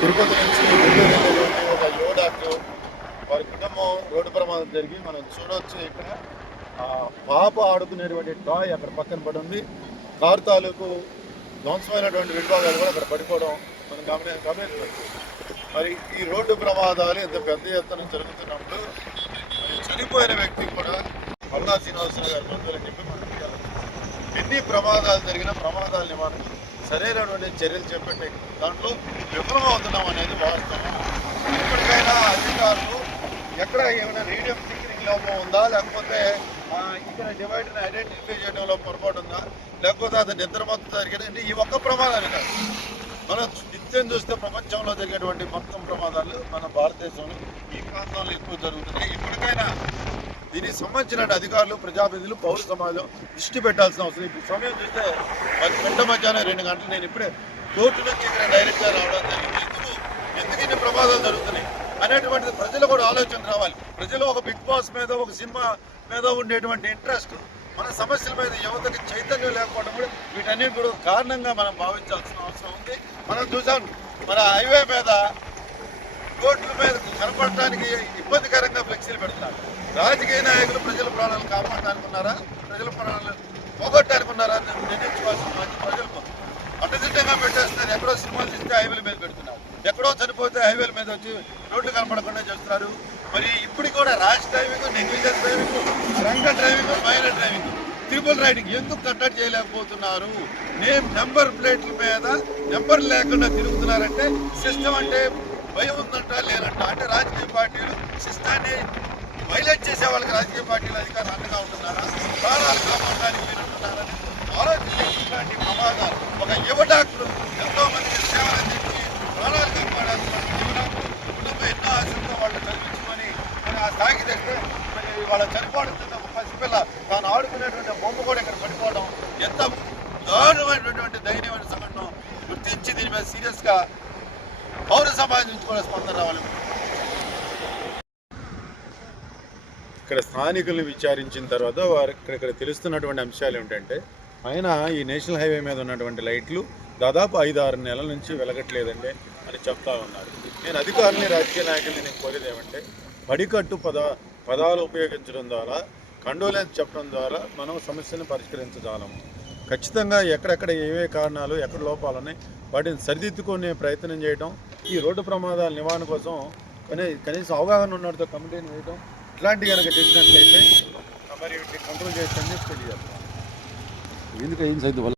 తిరుపతి నుంచి నెల్లూరు ఒక యువ డాక్టర్ వారి కుటుంబం రోడ్డు ప్రమాదం జరిగి మనం చూడవచ్చు ఇక్కడ. పాప ఆడుకునేటువంటి టాయ్ అక్కడ పక్కన పడి ఉంది. కారు తాలూకు ధ్వంసమైనటువంటి విభాగాలు కూడా అక్కడ పడిపోవడం మనం గమని గమనించవచ్చు. మరి ఈ రోడ్డు ప్రమాదాలు ఇంత పెద్ద ఎత్తున జరుగుతున్నప్పుడు మరి చనిపోయిన వ్యక్తి కూడా పల్లా శ్రీనివాసరావు గారి చెప్పి మనం ఎన్ని ప్రమాదాలు జరిగినా ప్రమాదాల నివారణ సరైనటువంటి చర్యలు చేపట్టే దాంట్లో విఫలమవుతున్నాం అనేది వాస్తవం. ఇప్పటికైనా అధికారులు ఎక్కడ ఏమైనా రేడియం సిగ్నలింగ్ లోపం ఉందా? లేకపోతే ఇక్కడ డివైడర్ని ఐడెంటిఫై చేయడంలో పొరపాటు ఉందా? లేకపోతే అతను నిద్రమత్తు జరిగింది? ఈ ఒక్క ప్రమాదాలు కాదు. మనం నిత్యం చూస్తే ప్రపంచంలో జరిగేటువంటి మొత్తం ప్రమాదాలు మన భారతదేశంలో ఈ ప్రాంతంలో ఎక్కువ జరుగుతున్నాయి. ఇప్పటికైనా దీనికి సంబంధించిన అధికారులు ప్రజాప్రతినిధులు పౌర సమాజం దృష్టి పెట్టాల్సిన అవసరం. ఇప్పుడు సమయం చూస్తే మరి గంట మధ్యాహ్నం రెండు గంటలు. నేను ఇప్పుడే కోర్టు నుంచి ఇక్కడ డైరెక్ట్గా రావడం జరిగింది. ఎందుకు? ఎందుకు ఇన్ని ప్రమాదాలు జరుగుతున్నాయి? అనేటువంటిది ప్రజలు కూడా ఆలోచన రావాలి. ప్రజలు ఒక బిగ్ బాస్ మీద ఒక సినిమా మీద ఉండేటువంటి ఇంట్రెస్ట్ మన సమస్యల మీద యువతకి చైతన్యం లేకపోవడం కూడా వీటన్నిటి కూడా కారణంగా మనం భావించాల్సిన అవసరం ఉంది. మనం చూసాం మన హైవే మీద రోడ్ల మీద కనపడటానికి ఇబ్బందికరంగా ఫ్లెక్సీలు పెడుతున్నారు. రాజకీయ నాయకులు ప్రజల ప్రాణాలు కాపాడటానికి ఉన్నారా ప్రజల ప్రాణాలు పోగొట్టడానికి ఉన్నారా అని నిర్ణయించుకోవాల్సిన బాధ్యత ప్రజలకు అడ్డదిడ్డంగా పెట్టేస్తున్నారు. ఎక్కడో సినిమాలు తీస్తే హైవేల మీద పెడుతున్నారు. ఎక్కడో చనిపోతే హైవేల మీద వచ్చి రోడ్లు కనపడకుండా చేస్తున్నారు. మరి ఇప్పుడు కూడా rash driving negligence driving wrong driving minor driving triple riding ఎందుకు కట్టడి చేయలేకపోతున్నారు? నేమ్ నెంబర్ ప్లేట్ల మీద నెంబర్ లేకుండా తిరుగుతున్నారంటే సిస్టమ్ అంటే భయం ఉందంట లేదంట అంటే రాజకీయ పార్టీలు సిస్టాన్ని వైలేట్ చేసే వాళ్ళకి రాజకీయ పార్టీలు అధికారులు అండగా ఉంటున్నారా? ప్రాణాలు కాపాడడానికి మీరు ఉంటున్నారని ఆలోచించే ఇట్లాంటి ప్రమాదాలు ఒక యువటాకుడు ఎంతో మందికి సేవలు అందించి ప్రాణాలు కాపాడాల్సిన కుటుంబం ఎన్నో ఆశలతో వాళ్ళు చదివించుకొని మరి ఆ స్థాయికి దగ్గర వాళ్ళ చనిపోవడం పసిపిల్ల తాను ఆడుకునేటువంటి బొమ్మ కూడా ఇక్కడ పడిపోవడం ఎంత దారుణమైనటువంటి ధైర్యమైన సంఘటన గుర్తించి దీని మీద సీరియస్గా పౌర సమాజం నుంచి కూడా స్పందన రావాలి. ఇక్కడ స్థానికులను విచారించిన తర్వాత వారు ఇక్కడ ఇక్కడ తెలుస్తున్నటువంటి అంశాలు ఏమిటంటే ఆయన ఈ నేషనల్ హైవే మీద ఉన్నటువంటి లైట్లు దాదాపు ఐదు ఆరు నెలల నుంచి వెలగట్లేదండి అని చెప్తా ఉన్నారు. నేను అధికారులని రాజకీయ నాయకుల్ని నేను కోరేది ఏమంటే పడికట్టు పద పదాలు ఉపయోగించడం ద్వారా కండోలెన్స్ చెప్పడం ద్వారా మనం సమస్యను పరిష్కరించగలము. ఖచ్చితంగా ఎక్కడెక్కడ ఏవే కారణాలు ఎక్కడ లోపాలు ఉన్నాయి వాటిని సరిదిద్దుకునే ప్రయత్నం చేయడం ఈ రోడ్డు ప్రమాదాల నివారణ కోసం కనీ కనీసం అవగాహన ఉన్నట్టు కమిటీని వేయడం ఇట్లాంటి కనుక చేసినట్లయితే మరి వీటిని కంట్రోల్ చేస్తామని తెలియజేస్తాం ఎందుకు అయింది